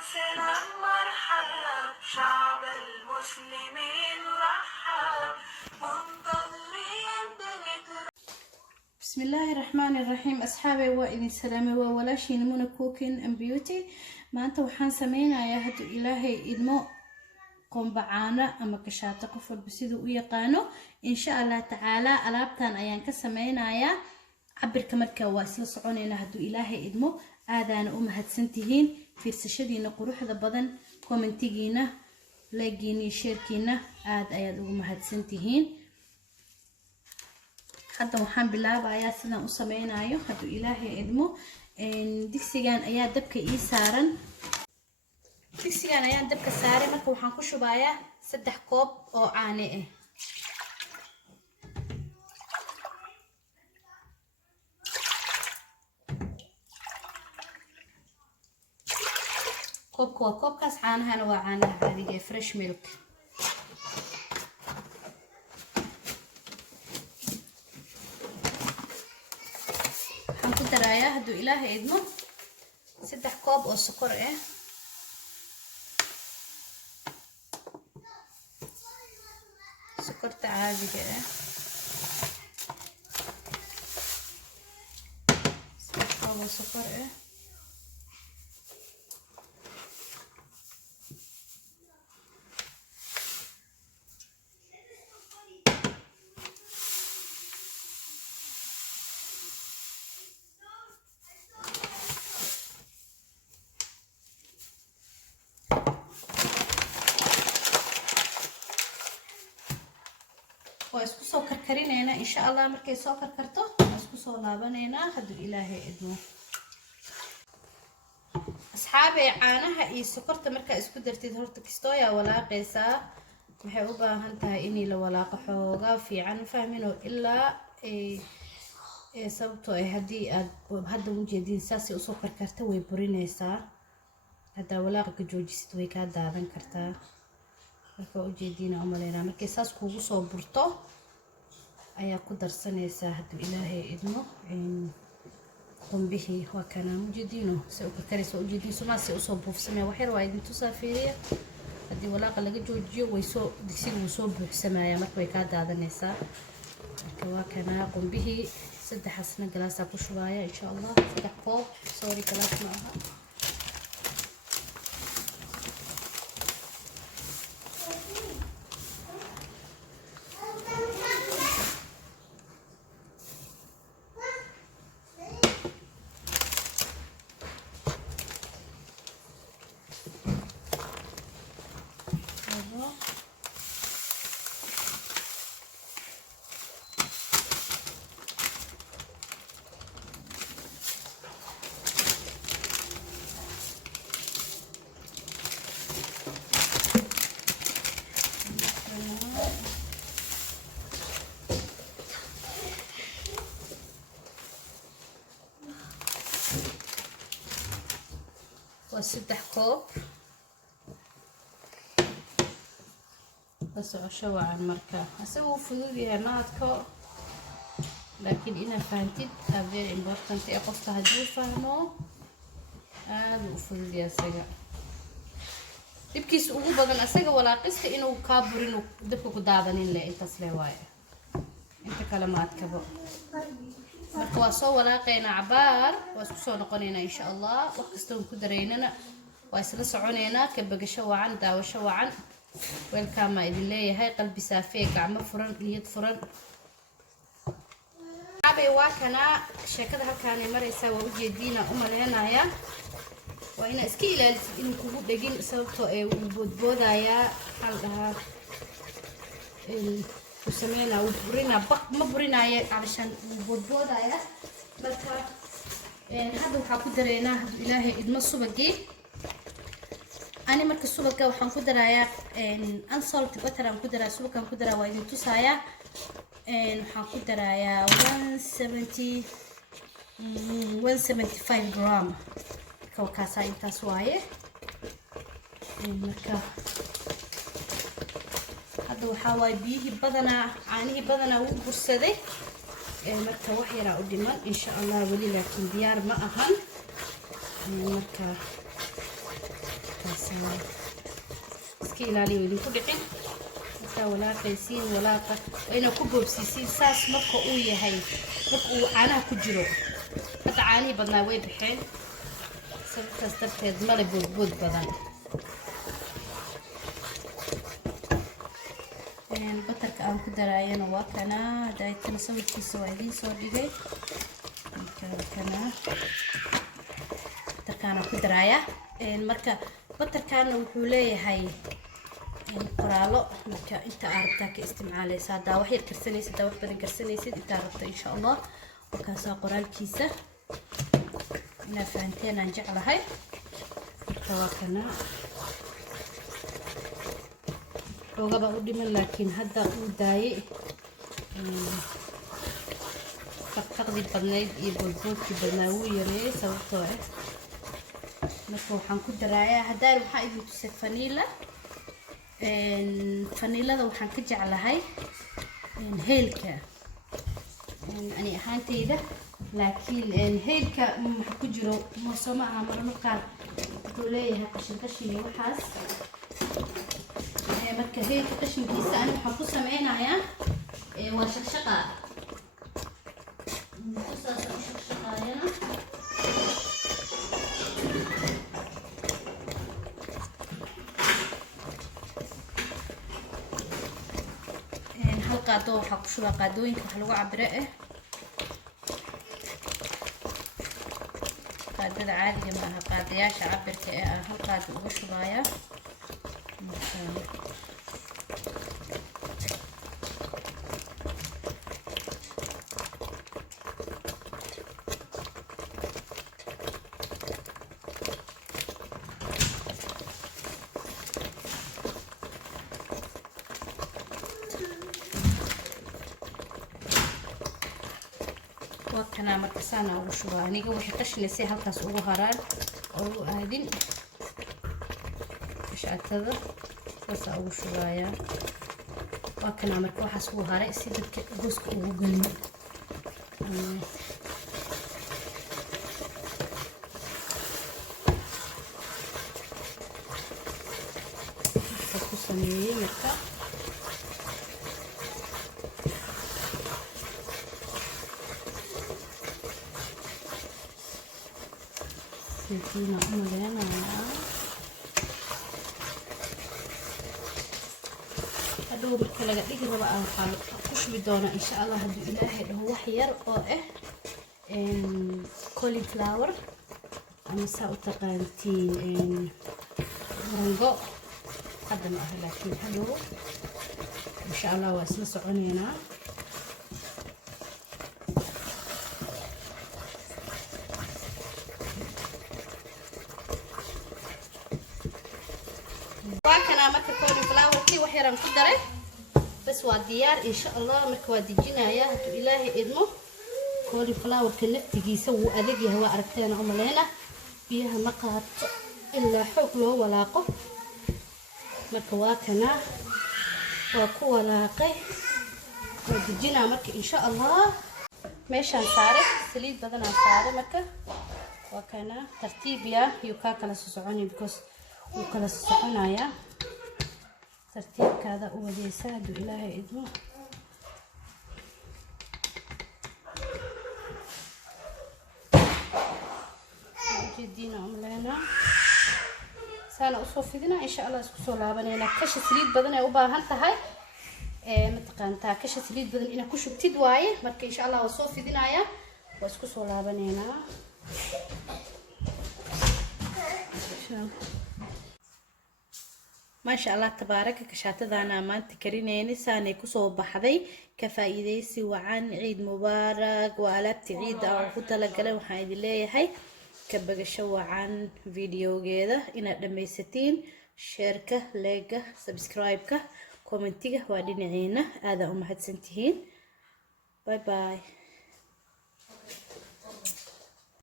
عرسنا مرحب شعب المسلمين رحب منتظرين بسم الله الرحمن الرحيم. أصحابي وإذن سلامي وولاشي نمونا كوكين أم بيوتي ما أنت وحان سمينا يا هدو إلهي إدمو قوم بعانا أما كشاتا قفل بسيدو ويقانو إن شاء الله تعالى ألابتان أيان كسمينا يا عبر كمركا واسل صعونينا هدو إلهي إدمو آذانا أمهد سنتهين في السشدين قروح ذا بدن كومنتيجينا لاقيني شيركينا آياد أمهد سنتهين hadda waxaan bilaabayaa sidaan u sameeynayo haduu ilaahay idmo digsigan ayaa dabka ii saaran digsigan ayaa dabka saaray marka waxaan ku shubayaa 3 koob oo caano ah koobkaas caanahan waa caanaha caadiga ee fresh milk ترايا هدو إلهي إدمو 6 كوب أو سكر سكر عادي كده 6 كوب أو سكر واسكو سو كركرينينا ان شاء الله markay soo karkarto isku soo laabanayna haduu ilaahay idmo asxaabi caanaha iyo sokorta marka isku dartid horta kistooya walaaqaysa waxay u baahan tahay in la walaaqo xooga fiican fahmino ilaa sababtoo ah hadii aad hadda u jeedin saasi u soo karkarto way burinaysaa hada walaaqa joojisid way ka daadan kartaa marka u jeedina umaleena markay saas kuugu soo burto ayaa ku darsanaysaa haduu ilaahay idmo qumbihi waa kana mujeedino si u karkarayso u jeedin sumaasi u soo buufsamay wax yar waa idin tusaafiriya hadii walaaqa laga joojiyo way soo digsigu soo buuxsamaya marka way ka daadanaysaa marka waa kana qumbihi 3 asna galaas ku shubaya insha Allah 3 koob sorry galaas ma aha و6 كوب بس عشوا عن مركا اسوي فضولي هناتكو لكن انا فهمتي very important اقفت هدي فهمو هذا فضولي اسغا دبكيس ugu badan asaga walaaqista inuu ka burino dabka ku daadanin la intaas leeyahay inta kala maadkabo marka waa soo walaaqayna cabaar waa isku soo noqonayna insha Allah wax kasta oo ku dareynana waa isla soconeena ka bagasho wacan daawasho wacan welcome idin leeyahay qalbi saafi gacmo furan niyad furan abay waa kana sheekada halkaan ay maraysaa waa u jeedina u maleynaya waa ina iska ilaalisid in kugu dhagin sababtoo ay u boodboodaya hal dhaha وسمينا وبرينا بق ما برينا علشان بودبودا يا marka hada waxa ku dareena ilaahay idma subagii ani marka subaga waxaan ku darayaa unsalt butter aan ku daraa subagan ku daraa waa idin tusaaya waxaan ku darayaa 175 gram kaasa intaas waaye marka هذا وحاول بيه بدنا عانيه بدنا وبرسده مركا وحيرة قدمان إن شاء الله ولي لكن ديار ما أهن مركا iska ilaaliyo idinku dhicin markaa walaaqaysiin walaaqa inaa ku boobsiisiin saas marka uu yahay marka uu caanaha ku jiro hadda caanihii badnaa way baxeen sababtaas darteed male boodbood badan batarka aan ku daraayana waa kana daaytana sawirkiisa waa idiin soo dhigay kana batarkaana ku daraaya marka batarkaana wuxuu leeyahay qoraalo marka inta aad rabtaa ka isticmaalaysaa hadaa wax yar karsanaysid hadaa wax badan karsanaysid intaa rabta insha allah wakaasaa qoraalkiisa inaa fahanteen aan jeclahay marka waa kana xoogaba u dhiman laakiin hadda uu daayay faqfaqdii badnayd iyo boodboodkii badnaa wuu yareeyay sababtoo ah marka waxaan ku daraayaa haddaan waxaa idin tusay faniilada waxaan ka jeclahay heelka ani ahaantayda laakiin heelka waxa ku jiro mooso ma aha mararka qaar wuxuu leeyahay qashin iyo waxaas marka heelka qashinkiisa ani waxaan ku sameynayaa waa shaqshaqa saas u shaqshaqaayana hal qaado waxaa ku shubaa qaadooyinka wax lagu cabiro qaadada caadiga ma aha qaadayaasha cabirka aan hal qaado uga shubaaya وكنا مركزانا وشوا aniga waxay qashinaysa halkaas ugu haraan oo u aadin shaatada saasa ugu shubaaya وكنا marka waxaas ugu haray si dadka gooska ugu galin ku sameeyay marka فينا أملنا هذا مركل قديك ربع الخال كوش بدونا إن شاء الله هذا إلهي هو حير أو كولي فلاور أنا سأتقنتي رنجو هذا ما هو لكن حلو إن شاء الله واسمه سعونينا marka كولي فلاور كي وحيران ku daray bas waa diyaar insha Allah marka waa dijinaya haduu Ilaahay idmo كولي فلاور ka naftigiisa wuu adag yahay waa aragteen oo maleena biyaha ma qaato illa xoog loo walaaqo marka waa kana waa ku walaaqay waa dijina marka insha Allah meeshan saare saliid badan aan saare marka waa kana tartiib iyo ka kala soconay because uu kala soconaya ترتيب كذا ودي ساد إلهي إدمه جدينا عملنا سنة أصوف دينا إن شاء الله سكسو لابنينا كش سليد بدنا أوبا هنتا هاي متقنتا كش سليد بدنا إنا كشو بتدواي مركي إن شاء الله وصوف دينا يا وسكسو لابنينا ما شاء الله تبارك كشاتدانا maanta karinayni saanay ku soo baxday ka faa'iideysi wacan ciid mubaarak wa alaabti ciid oo ku talagalay waxaan idin leeyahay ka bagasho wacan videogeeda inaad dhameysatiin share-ka like-ga subscribe-ka commentiga waa dhinaceena aad u mahadsantihiin bye bye